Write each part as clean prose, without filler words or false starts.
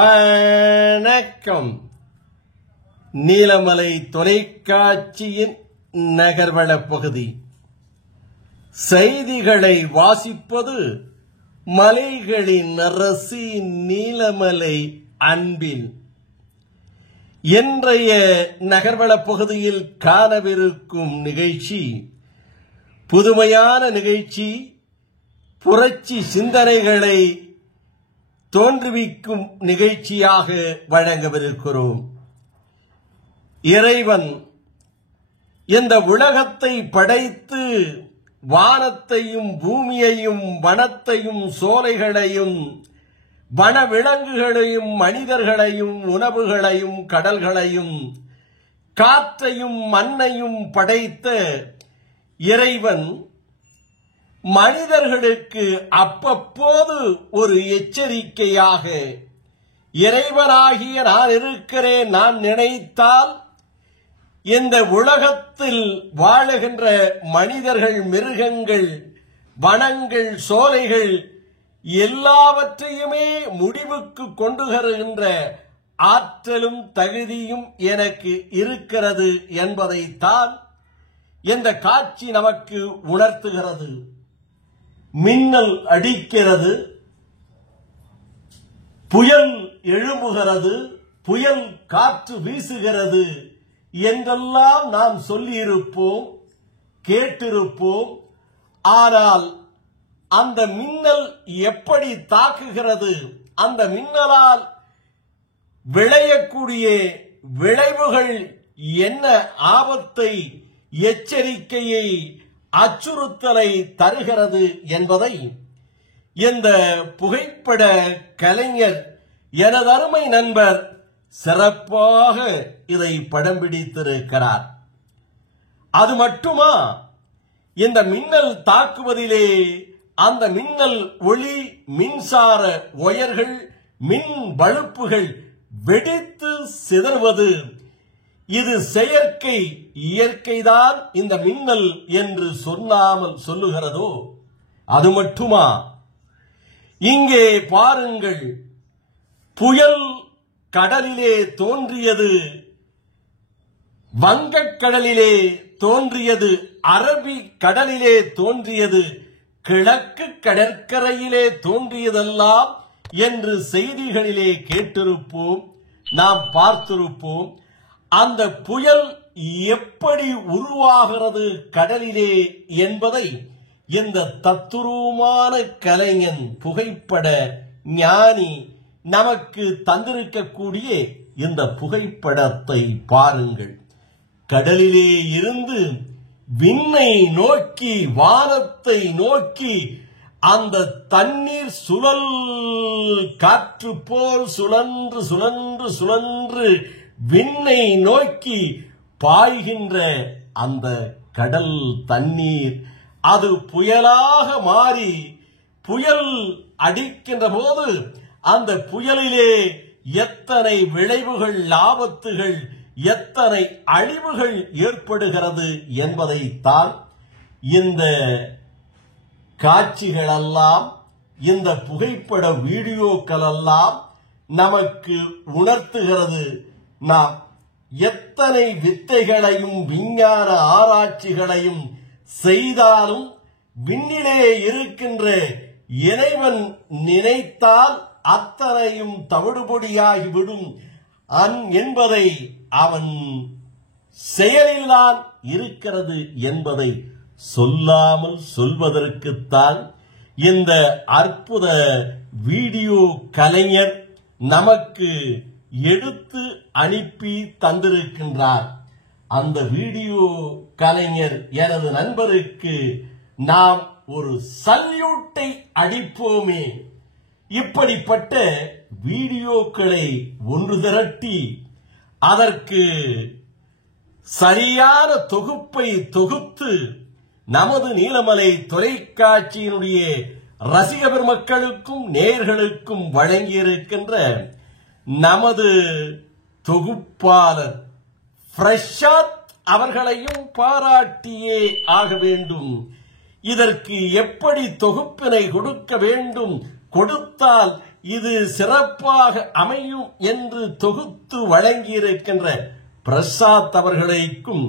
வணக்கம். நீலமலை தொலைக்காட்சியின் நகர்வள பகுதி செய்திகளை வாசிப்பது மலைகளின் அரசி நீலமலை அன்பில். இன்றைய நகர்வள பகுதியில் காணவிருக்கும் நிகழ்ச்சி புதுமையான நிகழ்ச்சி, புரட்சி சிந்தனைகளை தோன்றுவிக்கும் நிகழ்ச்சியாக வழங்கவிருக்கிறோம். இறைவன் இந்த உலகத்தை படைத்து வானத்தையும் பூமியையும் வனத்தையும் சோலைகளையும் வனவிலங்குகளையும் மனிதர்களையும் உணவுகளையும் கடல்களையும் காற்றையும் மண்ணையும் படைத்த இறைவன் மனிதர்களுக்கு அப்பப்போது ஒரு எச்சரிக்கையாக, இறைவனாகிய நான் இருக்கிறேன், நான் நினைத்தால் இந்த உலகத்தில் வாழுகின்ற மனிதர்கள், மிருகங்கள், வனங்கள், சோலைகள் எல்லாவற்றையுமே முடிவுக்கு கொண்டு வருகின்ற ஆற்றலும் தகுதியும் எனக்கு இருக்கிறது என்பதைத்தான் இந்த காட்சி நமக்கு உணர்த்துகிறது. மின்னல் அடிக்கிறது, புயல் எழும்புகிறது, புயல் காற்று வீசுகிறது என்றெல்லாம் நாம் சொல்லியிருப்போம், கேட்டிருப்போம். ஆனால் அந்த மின்னல் எப்படி தாக்குகிறது, அந்த மின்னலால் விளையக்கூடிய விளைவுகள் என்ன ஆபத்தை, எச்சரிக்கையை, அச்சுறுத்தலை தருகிறது என்பதை இந்த புகைப்பட கலைஞர் எனது அருமை நண்பர் சிறப்பாக இதை படம் பிடித்திருக்கிறார். அது மட்டுமா, இந்த மின்னல் தாக்குவதிலே அந்த மின்னல் ஒளி, மின்சார ஒயர்கள், மின் பல்புகள் வெடித்து சிதறுவது, இது செயற்கை, இயற்கைதான் இந்த மின்னல் என்று சொல்லாமல் சொல்லுகிறதோ? அது மட்டுமா, இங்கே பாருங்கள், புயல் கடலிலே தோன்றியது, வங்கக்கடலிலே தோன்றியது, அரபிக் கடலிலே தோன்றியது, கிழக்கு கடற்கரையிலே தோன்றியதெல்லாம் என்று செய்திகளிலே கேட்டிருப்போம், நாம் பார்த்திருப்போம். அந்த புயல் எப்படி உருவாகிறது கடலிலே என்பதை இந்த தத்துரூமான கலைஞன், புகைப்பட ஞானி நமக்கு தந்திருக்கக்கூடிய இந்த புகைப்படத்தை பாருங்கள். கடலிலே இருந்து விண்ணை நோக்கி, வானத்தை நோக்கி அந்த தண்ணீர் சுழல் காற்று போல் சுழன்று சுழன்று சுழன்று விண்ணை நோக்கி பாய்கின்ற அந்த கடல் தண்ணீர், அது புயலாக மாறி புயல் அடிக்கின்ற போது அந்த புயலிலே எத்தனை விளைவுகள், ஆபத்துகள், எத்தனை அழிவுகள் ஏற்படுகிறது என்பதைத்தான் இந்த காட்சிகளெல்லாம், இந்த புகைப்பட வீடியோக்கள் எல்லாம் நமக்கு உணர்த்துகிறது. நாம் எத்தனை வித்தைகளையும் விஞ்ஞான ஆராய்ச்சிகளையும் செய்தாலும் விண்ணிலே இருக்கின்ற இறைவன் நினைத்தால் அத்தனையும் தவிடுபொடியாகிவிடும் என்பதை, அவன் செயலில்தான் இருக்கிறது என்பதை சொல்லாமல் சொல்வதற்குத்தான் இந்த அற்புத வீடியோ கலைஞர் நமக்கு எடுத்து அனுப்பி தந்திருக்கின்றார். அந்த வீடியோ கலைஞர் எனது நண்பருக்கு நாம் ஒரு சல்யூட்டை அடிப்போமே. இப்படிப்பட்ட வீடியோக்களை ஒன்று திரட்டி அதற்கு சரியான தொகுப்பை தொகுத்து நமது நீலமலை தொலைக்காட்சியினுடைய ரசிக பெருமக்களுக்கும் நேயர்களுக்கும் வழங்கியிருக்கின்ற நமது தொகுப்பாளர் பிரசாத் அவர்களையும் பாராட்டியே ஆக வேண்டும். இதற்கு எப்படி தொகுப்பினை கொடுக்க வேண்டும், கொடுத்தால் இது சிறப்பாக அமையும் என்று தொகுத்து வழங்கியிருக்கின்ற பிரசாத் அவர்களுக்கும்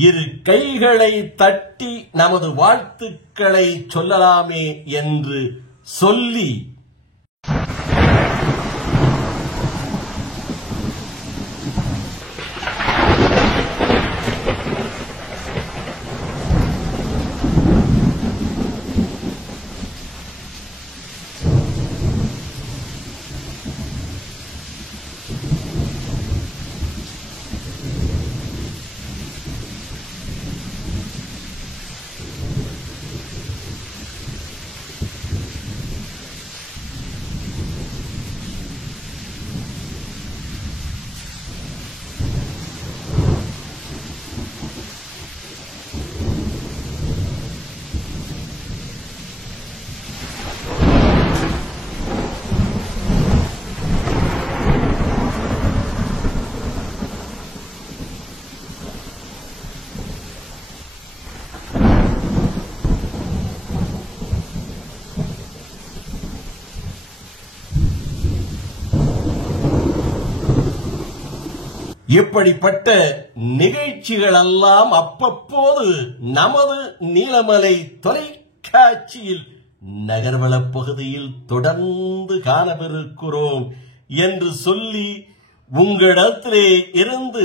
இரு கைகளை தட்டி நமது வாழ்த்துக்களை சொல்லலாமே என்று சொல்லி இப்படிப்பட்ட நிகழ்ச்சிகள் எல்லாம் அப்பப்போது நமது நீலமலை தொலைக்காட்சியில் நகர்வளப் பகுதியில் தொடர்ந்து காணவிருக்கிறோம் என்று சொல்லி உங்களிடத்திலே இருந்து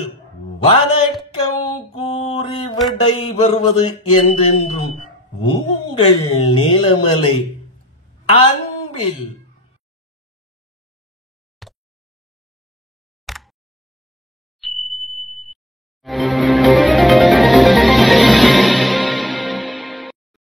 வணக்கம் கூறி விடைபெறுவது என்றென்றும் உங்கள் நீலமலை அன்பில்